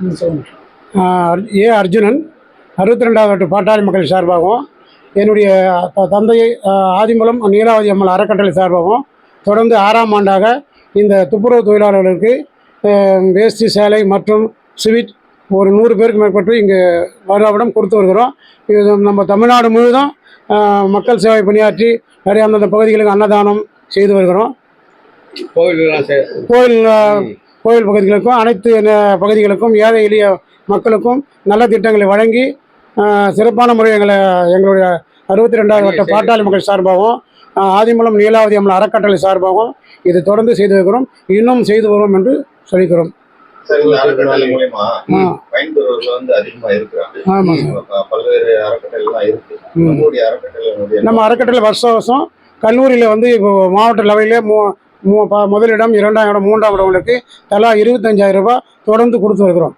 ஏ அர்ஜுனன் 62வது வட்ட பாட்டாளி மக்கள் சார்பாகவும் என்னுடைய தந்தை ஆதிமூலம் நீலாவதி அம்மாள் அறக்கட்டளை சார்பாகவும் தொடர்ந்து 6ஆம் ஆண்டாக இந்த துப்புரவு தொழிலாளர்களுக்கு வேஷ்டி சேலை மற்றும் ஸ்வீட் ஒரு 100 பேருக்கு மேற்பட்டு இங்கே வருடம் கொடுத்து வருகிறோம். இது நம்ம தமிழ்நாடு முழுவதும் மக்கள் சேவை பணியாற்றி நிறைய அந்தந்த பகுதிகளுக்கு அன்னதானம் செய்து வருகிறோம். கோயில் பகுதிகளுக்கும் அனைத்து பகுதிகளுக்கும் ஏழை எளிய மக்களுக்கும் நல்ல திட்டங்களை வழங்கி சிறப்பான முறை எங்களுடைய 62வது வட்ட பாட்டாளி மக்கள் சார்பாகவும் ஆதிமூலம் நீலாவதி அம்மாள் அறக்கட்டளை சார்பாகவும் இது தொடர்ந்து செய்து வருகிறோம். இன்னும் செய்து வருவோம் என்று சொல்லிக்கிறோம். நம்ம அறக்கட்டளை வருஷம் கல்லூரியில் வந்து இப்போ மாவட்ட லெவலிலே முதலிடம் 2ஆம் இடம் 3ஆம் இடங்களுக்கு தலா 25,000 ரூபாய் தொடர்ந்து கொடுத்து வருகிறோம்.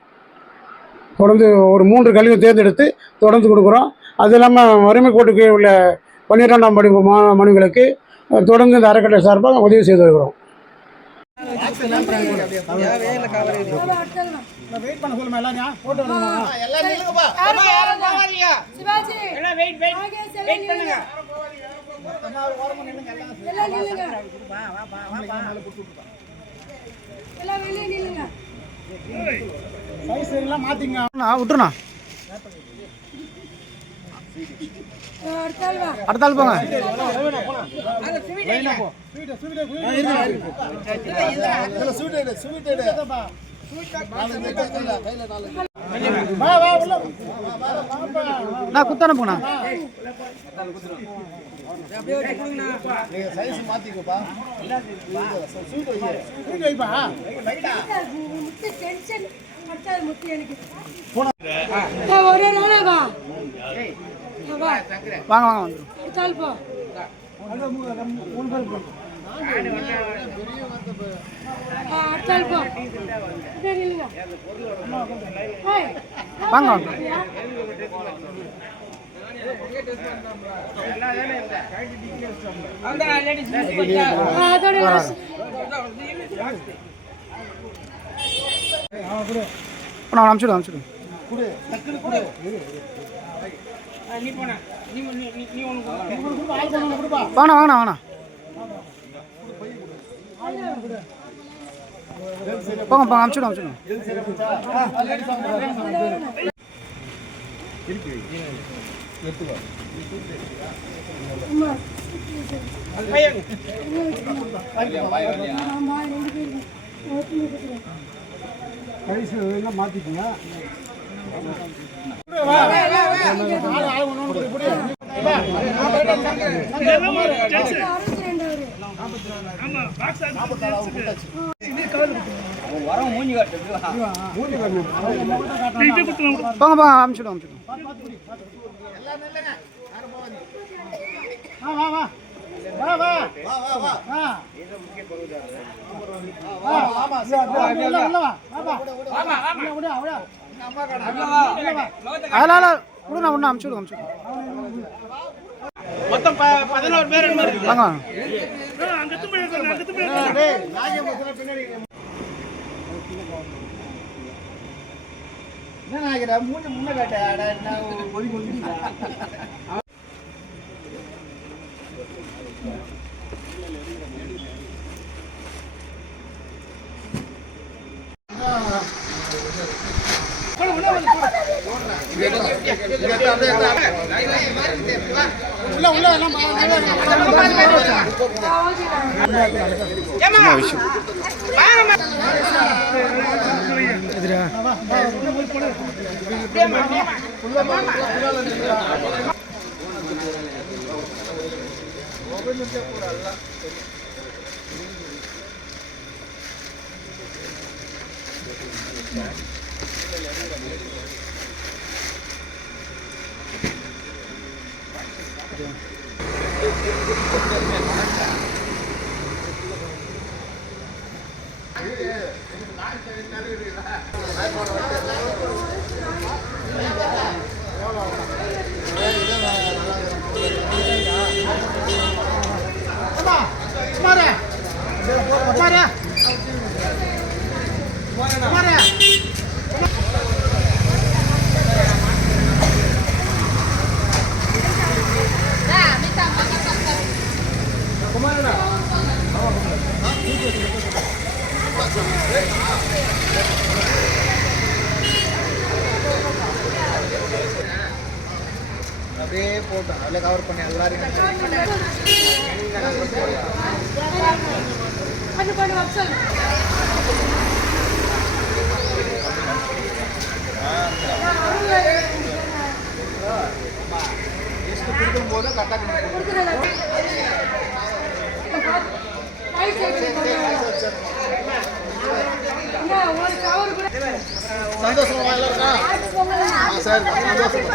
தொடர்ந்து ஒரு 3 கல்வியை தேர்ந்தெடுத்து தொடர்ந்து கொடுக்குறோம். அது இல்லாமல் வறுமை கோட்டுக்கு உள்ள 12ஆம் படிப்பு மாணவர்களுக்கு தொடர்ந்து இந்த அறக்கட்டளை சார்பாக உதவி செய்து வருகிறோம். விட்டுருண்ணா அடுத்தாள் போங்க. நான் குத்தான போனா ஒரே நாளே வா வாங்க வாங்க வாங்க அனுப்பிச்சுடு அனுப்பிச்சுடு வாங்கண்ணா வாங்கண்ணா வாங்கண்ணா போங்க போங்க அனுப்பிச்சுடு அனுப்பிச்சுடு மாத்திக்கீங்க. போங்க அனுப்பிச்சுடு அனுப்பிச்சுடு ஒன்று அனுப்பிச்சுடு அனுப்பிச்சுடு மொத்தம் 11 பேர் வாங்க என்ன முன்ன காட்ட Kemana? அப்படியே போட்டோம் அதில் கவர் பண்ணி எல்லாரும் பண்ணு வச்சல் லிஸ்ட் கொடுக்கும் போது கரெக்டாக சந்தோஷமா இருக்கா சார் சந்தோஷம்